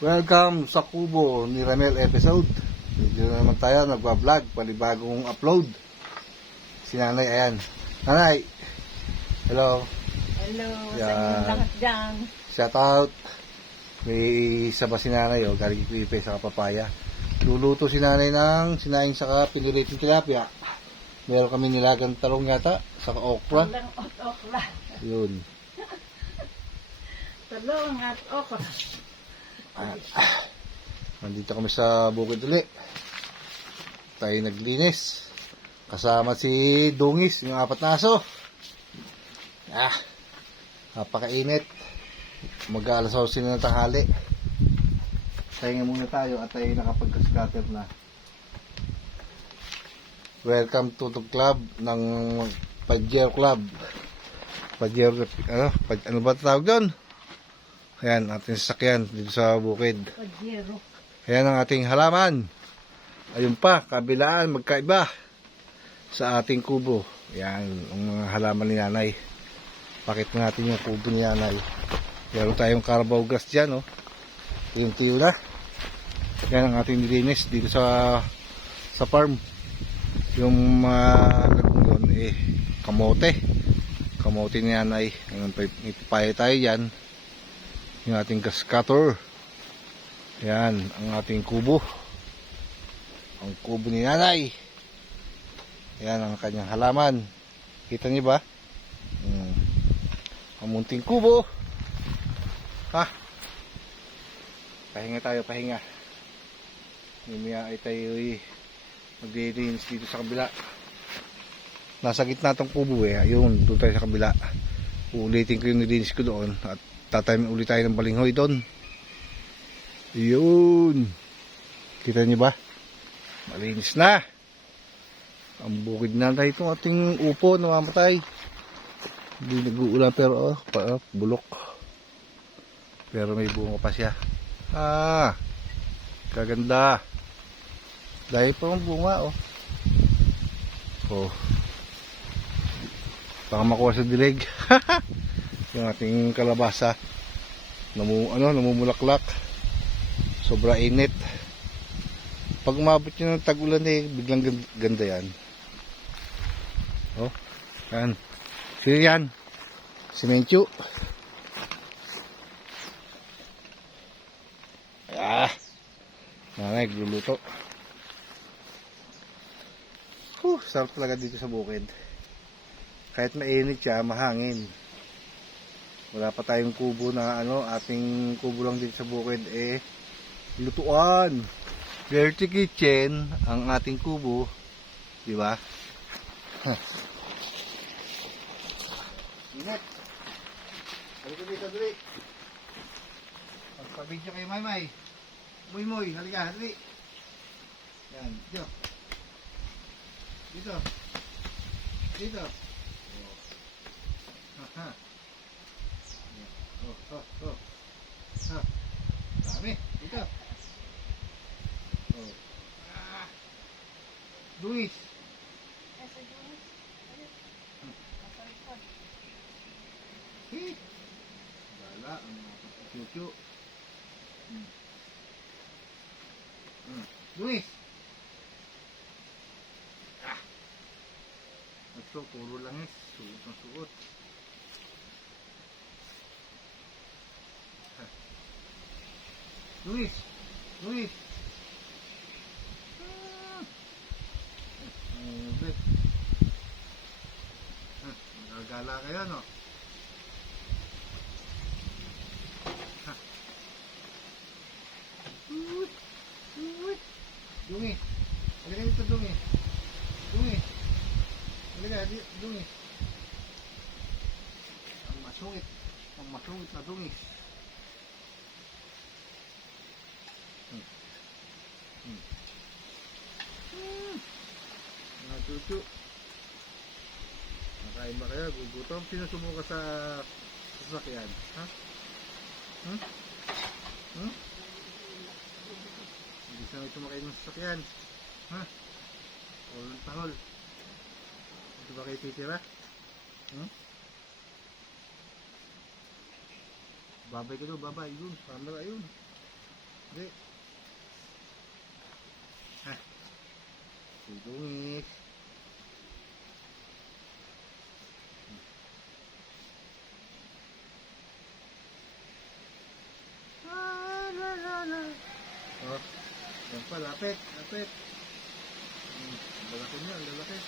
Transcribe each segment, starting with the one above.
Welcome sa Kubo ni Ramel episode. Dito na naman tayo, nagwa-vlog, panibagong upload. Si Nanay, ayan. Nanay, hello. Hello, Yeah. sa inyong lahat dyan. Shout out. May isa ba si Nanay, galing Ipipe sa Kapapaya. Luluto si Nanay ng sinaing saka piniriting tilapia. Meron kami nilagang talong yata, saka okra. Walang okra. Yun. Talong at okra. Nandito kami sa bukid uli. Tayo naglinis. Kasama si Dungis, yung 4 na aso. Napakainit. Mag-aalas 11 na ng tanghali. Tayo muna tayo at tayo nakapag-scatter na. Welcome to the club ng Pajero Club. Pajero, ano ba tawag doon? Ayan, ating sasakyan dito sa bukid. Pajero. Ayan ang ating halaman. Ayun pa, kabilaan, magkaiba sa ating kubo. Ayan, ang mga halaman ni Nanay. Pakit natin yung kubo ni Nanay. Meron tayong Carabao grass dyan, oh. Yung tiyo na. Ayan ang ating nilinis dito sa farm. Yung mga kamote. Kamote ni Nanay. Ayan, ipapaya tayo dyan. Yung ating gas cutter. Yan ang ating kubo. Ang kubo ni Nanay. Yan ang kanyang halaman. Kita niyo ba? Ang munting kubo. Pahinga tayo, pahinga. Mamaya ay tayo magdilinis dito sa kabila. Nasa gitna tong kubo ayun, doon tayo sa kabila. Uulitin ko yung nilinis ko doon at tatayin ulit tayo ng balinghoy doon. Yun. Kita niyo ba? Malinis na. Ang bukid na tayo itong ating upo namamatay. Hindi nag-uula pero bulok. Pero may bunga pa siya. Kaganda. Dahil pa ang bunga baka makuha sa dilig. Yung ating kalabasa namumulaklak. Sobra init. Pag umabot yun ng tag-ulan biglang ganda yan. Yan. Sino yan? Si Menchu. Nanay nagluluto. Sarap talaga dito sa bukid. Kahit mainit siya, mahangin. Wala pa tayong kubo na ating kubo lang dito sa bukid lutuan. Dirty kitchen ang ating kubo, di ba? Init. Halika dito, dali. Pagpabidyo kay Maymay. Muy, halika, dali. Yan, dito. Dito. Dito. Dami, dito. Luis. Bala, ang mga chuchu. Luis. Ito, puro langis. Suot ang suot. Luis. Luis. Magagala kayo, no? Dungi. Halika dito, Dungi. Dungi. Halika, Dungi. Ang masungit. Ang masungit na Dungi. Mga chuchu. Nakain ba kayo? Gugutom? Sino sumuka sa sasakyan? Hindi sa may tumakain ng sasakyan. Tahol ng tahol. Ito ba kayo titira? Babay ka daw, babay. Yun, camera yun. Dungis. Oh, yan pa, lapit, lapit. Lalaki niya, lalaki.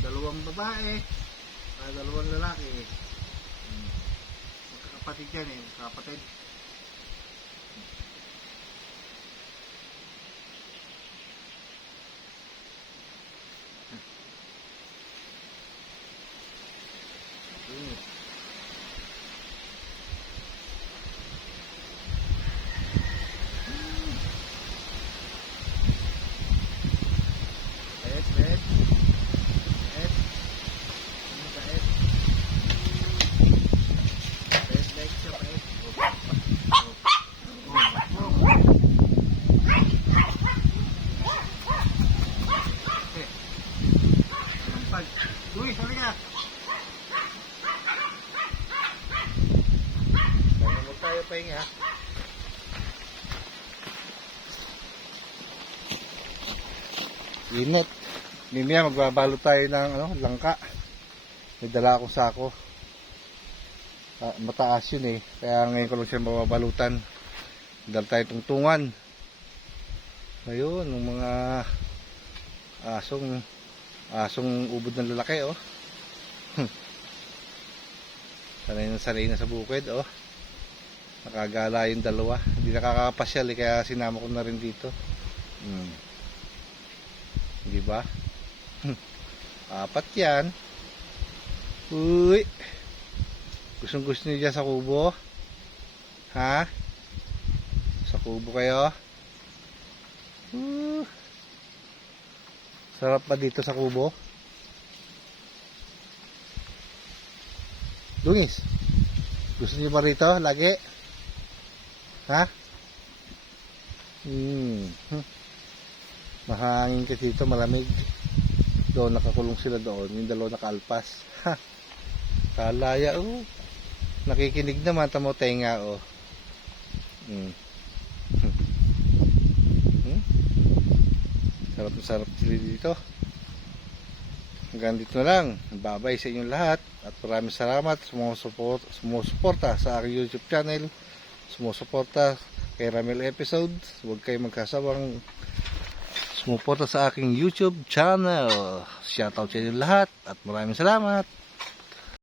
Dalawang babae, dalawang lalaki. Magkakapatid yan eh, magkakapatid. Pet. Pet. Ano ka, Ed? Pet, like siya, Pet. Okay. Pag. Uy, sabi ka. Kaya mo tayo pahinga. Init. Mimaya magbabalo tayo ng langka. May dala akong sako. Mataas yun eh. Kaya ngayon ko lang siya mababalutan. Dala tayo tungtungan. Ayun, ng mga asong ubod ng lalaki oh. Sanay na sa bukid oh. Nakagala yung dalawa. Hindi nakakapasyal eh, kaya sinama ko na rin dito. Di ba? Apat yan. Uy. Gusto niyo dyan sa kubo? Ha? Sa kubo kayo? Sarap pa dito sa kubo? Dungis. Gusto niyo ba rito? Lagi? Ha? Mahangin kasi dito, malamig. Doon nakakulong sila doon, yung dalawa nakaalpas. Ha. Kalaya oh. Nakikinig naman tamo tenga oh. Sarap na sarap sila dito. Hanggang dito na lang. Bye-bye sa inyong lahat at maraming salamat sa mga sumusuporta sa aking YouTube channel. Sumusuporta kay Ramil Episodes. Huwag kayong magkasawang sumuporta sa aking YouTube channel. Shoutout sa inyo lahat at maraming salamat.